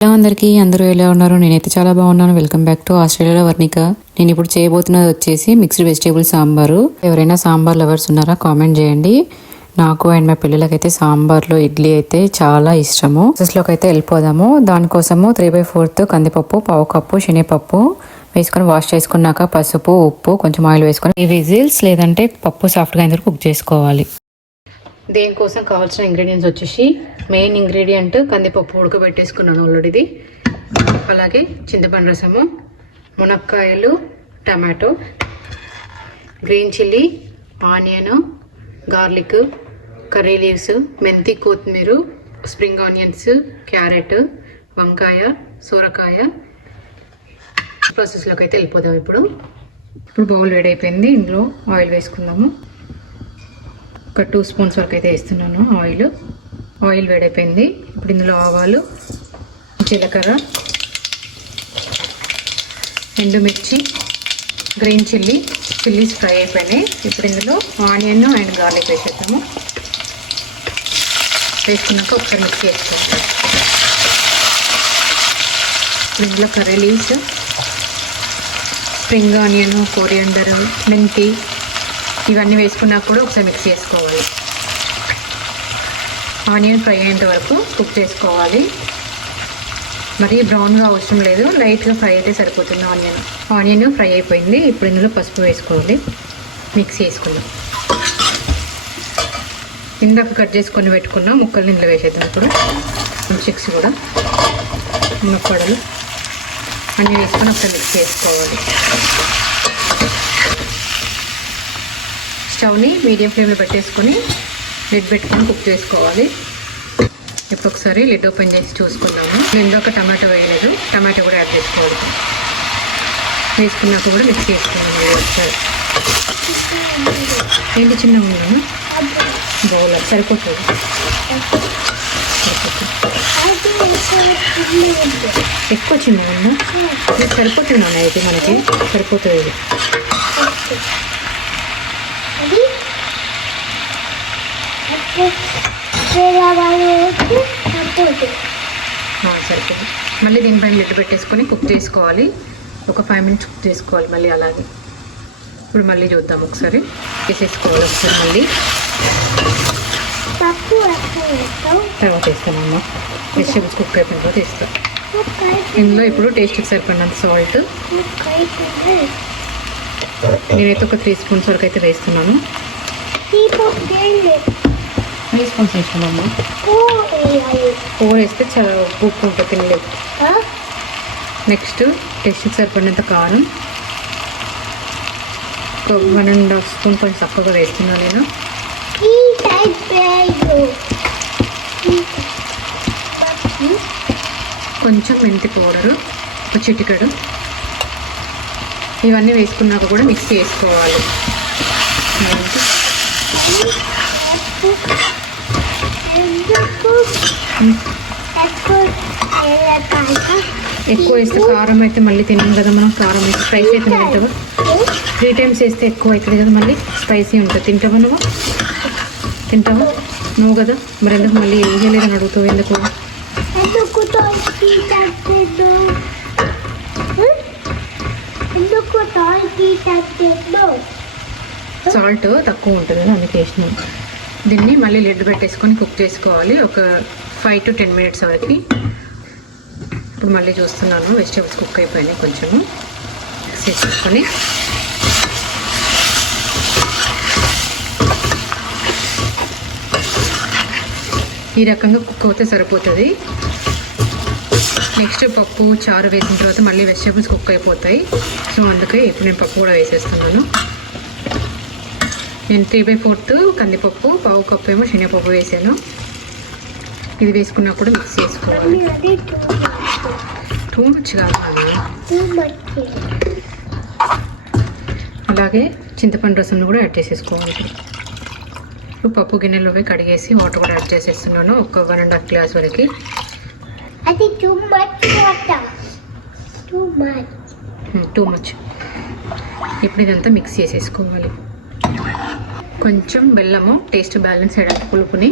Hello అందరూ ఎలా ఉన్నారు? నేనైతే చాలా బాగున్నాను. వెల్కమ్ బ్యాక్ టు ఆస్ట్రేలియాలో వర్ణిక. నేను ఇప్పుడు చేయబోతున్నది వచ్చేసి మిక్స్డ్ వెజిటేబుల్ సాంబారు. ఎవరైనా సాంబార్ లవర్స్ ఉన్నారా కామెంట్ చేయండి. నాకు అండ్ మా పిల్లలకైతే సాంబార్లో ఇడ్లీ అయితే చాలా ఇష్టము. ప్రాసెస్లోకి అయితే వెళ్ళిపోదాము. దానికోసము 3/4 కందిపప్పు, పావు కప్పు శనగపప్పు వేసుకొని వాష్ చేసుకున్నాక పసుపు, ఉప్పు, కొంచెం ఆయిల్ వేసుకొని 3 విజిల్స్ లేదంటే పప్పు సాఫ్ట్గా అయిన కుక్ చేసుకోవాలి. దేనికోసం కావాల్సిన ఇంగ్రీడియంట్స్ వచ్చేసి మెయిన్ ఇంగ్రీడియంట్ కందిపప్పు ఉడకబెట్టేసుకున్నాను ఆల్రెడీ. అలాగే చింతపండు రసము, మునక్కాయలు, tomato, green chilli, onion, garlic, curry leaves, మెంతి, కొత్తిమీర, స్ప్రింగ్ ఆనియన్స్, క్యారెట్, వంకాయ, సొరకాయ. ప్రాసెస్లోకి అయితే వెళ్ళిపోదాం. ఇప్పుడు బౌల్ రెడీ అయిపోయింది. ఇందులో ఆయిల్ వేసుకుందాము. ఒక 2 స్పూన్స్ వరకు అయితే వేస్తున్నాను ఆయిల్ వేడైపోయింది. ఇప్పుడు ఇందులో ఆవాలు, జీలకర్ర, ఎండుమిర్చి, గ్రీన్ చిల్లీస్ ఫ్రై అయిపోయినాయి. ఇప్పుడు ఇందులో ఆనియన్ అండ్ గార్లిక్ వేసేద్దాము. వేసుకున్నాక ఒకసారి మిక్స్ చేసుకోవాలి. ఇప్పుడు ఇందులో curry leaves, spring onion, coriander, మెంతి ఇవన్నీ వేసుకున్నా కూడా ఒకసారి మిక్స్ చేసుకోవాలి. ఆనియన్ ఫ్రై అయ్యేంత వరకు కుక్ చేసుకోవాలి. మరీ బ్రౌన్గా అవసరం లేదు, లైట్గా ఫ్రై అయితే సరిపోతుంది. ఆనియన్ ఫ్రై అయిపోయింది. ఇప్పుడు ఇందులో పసుపు వేసుకోవాలి. మిక్స్ చేసుకుందాం. ఇందాక కట్ చేసుకొని పెట్టుకున్న ముక్కలు ఇందులో వేసేద్దాం. ఇప్పుడు చిక్స్ కూడా మునక్కాడలు అన్నీ వేసుకొని ఒకసారి మిక్స్ చేసుకోవాలి. స్టవ్ని మీడియం ఫ్లేమ్లో పెట్టేసుకొని లిడ్ పెట్టుకొని కుక్ చేసుకోవాలి. ఇప్పుడు ఒకసారి లిడ్ ఓపెన్ చేసి చూసుకుందాము. నేను ఒక టమాటో వేయలేదు, టమాటో కూడా యాడ్ చేసుకోవాలి. వేసుకున్నాక కూడా మిక్స్ చేసుకున్నాము. ఒకసారి ఏంటి చిన్నగా ఉన్నాను బౌల్ సరిపోతుంది. ఎక్కువ చిన్నగా ఉన్నా మీకు సరిపోతుంది. అయితే మనకి సరిపోతుంది. ఇది సరిపోతుంది. మళ్ళీ దీనిపైన లిడ్ పెట్టేసుకొని కుక్ చేసుకోవాలి. ఒక 5 మినిట్స్ కుక్ చేసుకోవాలి. మళ్ళీ అలాగే ఇప్పుడు మళ్ళీ చూద్దాం. ఒకసారి వేసేసుకోవాలి. ఒకసారి మళ్ళీ తర్వాత వేస్తామమ్మా. వెజిటేబుల్స్ కుక్ అయిపోయిన తర్వాత వేస్తాం. ఇందులో ఇప్పుడు టేస్ట్కి సరిపడినంత సాల్ట్ నేనైతే ఒక 3 స్పూన్స్ వరకు అయితే వేస్తున్నాను. 3 స్పూన్స్ వేస్తామమ్మా. 4 వేస్తే చాలా ఉప్పు ఉంటుంది, తినలేదు. నెక్స్ట్ టేస్ట్కి సరిపడినంత కారం, ఒక 1.5 స్పూన్ కొంచెం తక్కువగా వేస్తున్నాను నేను. కొంచెం మెంతి పౌడరు, ఒక చిటికెడు. ఇవన్నీ వేసుకున్నాక కూడా మిక్స్ చేసుకోవాలి. ఎక్కువ వేస్తే కారం అయితే మళ్ళీ తిన్నాం కదా మనం. కారం వేస్తే స్పైసీ అయితే తింటావా? 3 టైమ్స్ వేస్తే ఎక్కువ అవుతుంది కదా, మళ్ళీ స్పైసీ ఉంటుంది. తింటావా నువ్వు? తింటావా నువ్వు కదా? మరి ఎందుకు మళ్ళీ వేయలేదని అడుగుతావు? ఎందుకు? సాల్ట్ తక్కువ ఉంటుంది కదా, అందుకే వేసినాం. దీన్ని మళ్ళీ లిడ్ పెట్టేసుకొని కుక్ చేసుకోవాలి ఒక 5 to 10 మినిట్స్ వరకు. ఇప్పుడు మళ్ళీ చూస్తున్నాను. వెజిటేబుల్స్ కుక్ అయిపోయినాయి. కొంచెము చేసుకొని ఈ రకంగా కుక్ అవుతే సరిపోతుంది. నెక్స్ట్ పప్పు చారు వేసిన తర్వాత మళ్ళీ వెజిటేబుల్స్ కుక్ అయిపోతాయి. సో అందుకే ఇప్పుడు నేను పప్పు కూడా వేసేస్తున్నాను. నేను 3/4 కందిపప్పు, పావు కప్పు ఏమో శనగపప్పు వేసాను. ఇది వేసుకున్నా కూడా మిక్స్ చేసుకోవాలి. టూ మచ్ కాదు. అలాగే చింతపండు రసం కూడా యాడ్ చేసేసుకోవాలి. ఇప్పుడు పప్పు గిన్నెలోకి కడిగేసి వాటర్ కూడా యాడ్ చేసేస్తున్నాను. ఒక 1.5 గ్లాస్ వరకు. Too much. ఇప్పుడు ఇదంతా మిక్స్ చేసేసుకోవాలి. కొంచెం బెల్లము టేస్ట్ బ్యాలెన్స్ అయ్యేటట్టు పులుపుని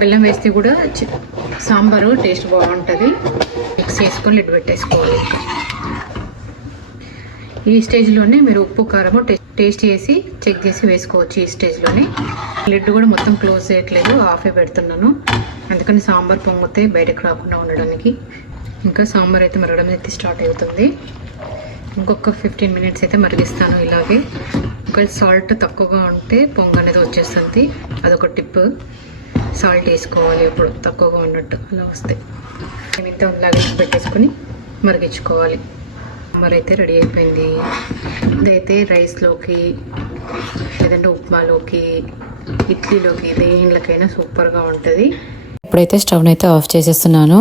బెల్లం వేస్తే కూడా సాంబారు టేస్ట్ బాగుంటుంది. మిక్స్ చేసుకొని లిడ్ పెట్టేసుకోవాలి. ఈ స్టేజ్లోనే మీరు ఉప్పు కారము టేస్ట్ చేసి చెక్ చేసి వేసుకోవచ్చు. ఈ స్టేజ్లోనే లిడ్ కూడా మొత్తం క్లోజ్ చేయట్లేదు, హాఫే పెడుతున్నాను. అందుకని సాంబార్ పొంగితే బయటకు రాకుండా ఉండడానికి. ఇంకా సాంబార్ అయితే మరగడం అయితే స్టార్ట్ అవుతుంది. ఇంకొక 15 మినిట్స్ అయితే మరిగిస్తాను ఇలాగే. ఒకవేళ సాల్ట్ తక్కువగా ఉంటే పొంగు అనేది వచ్చేస్తుంది, అదొక టిప్. సాల్ట్ వేసుకోవాలి ఇప్పుడు తక్కువగా ఉన్నట్టు, అలా వస్తే మేము ఇంత ఇలాగే పెట్టేసుకొని మరిగించుకోవాలి. సాంబార్ అయితే రెడీ అయిపోయింది. ఇదైతే రైస్లోకి లేదంటే ఉప్మాలోకి ఇడ్లీలోకి దేనిలోకైనా సూపర్గా ఉంటుంది. ఇప్పుడైతే స్టవ్ని అయితే ఆఫ్ చేసేస్తున్నాను.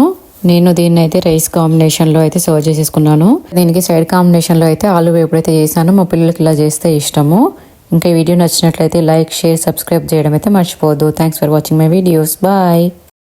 నేను దీన్ని అయితే రైస్ కాంబినేషన్లో అయితే సర్వ్ చేసేసుకున్నాను. దీనికి సైడ్ కాంబినేషన్లో అయితే ఆలు వేపుడు అయితే చేశాను. మా పిల్లలకి ఇలా చేస్తే ఇష్టము. ఇంకా ఈ వీడియో నచ్చినట్లయితే లైక్, షేర్, సబ్స్క్రైబ్ చేయడం అయితే మర్చిపోవద్దు. Thanks for watching my videos. Bye.